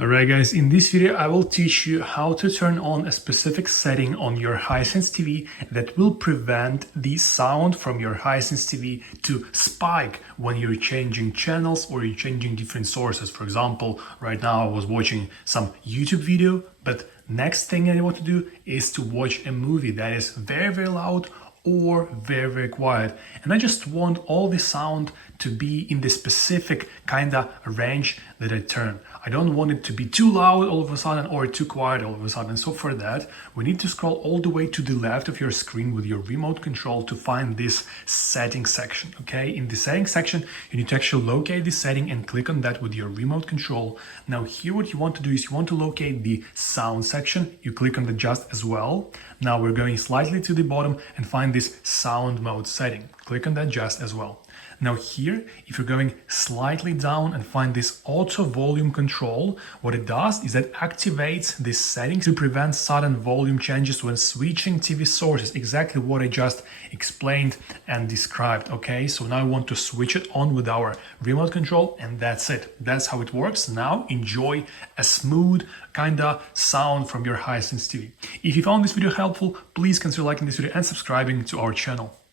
Alright guys, in this video I will teach you how to turn on a specific setting on your Hisense TV that will prevent the sound from your Hisense TV to spike when you're changing channels or you're changing different sources. For example, right now I was watching some YouTube video, but next thing I want to do is to watch a movie that is very loud or very quiet, and I just want all the sound to be in the specific kind of range that I turn. I don't want it to be too loud all of a sudden or too quiet all of a sudden. So for that, we need to scroll all the way to the left of your screen with your remote control to find this settings section. Okay, in the settings section, you need to actually locate the setting and click on that with your remote control. Now here what you want to do is you want to locate the sound section. You click on the adjust as well. Now we're going slightly to the bottom and find this sound mode setting. Click on that adjust as well. Now here, if you're going slightly down and find this auto volume control, what it does is it activates this setting to prevent sudden volume changes when switching TV sources. Exactly what I just explained and described. Okay, so now I want to switch it on with our remote control, and that's it. That's how it works. Now enjoy a smooth kinda sound from your Hisense TV. If you found this video helpful, please consider liking this video and subscribing to our channel.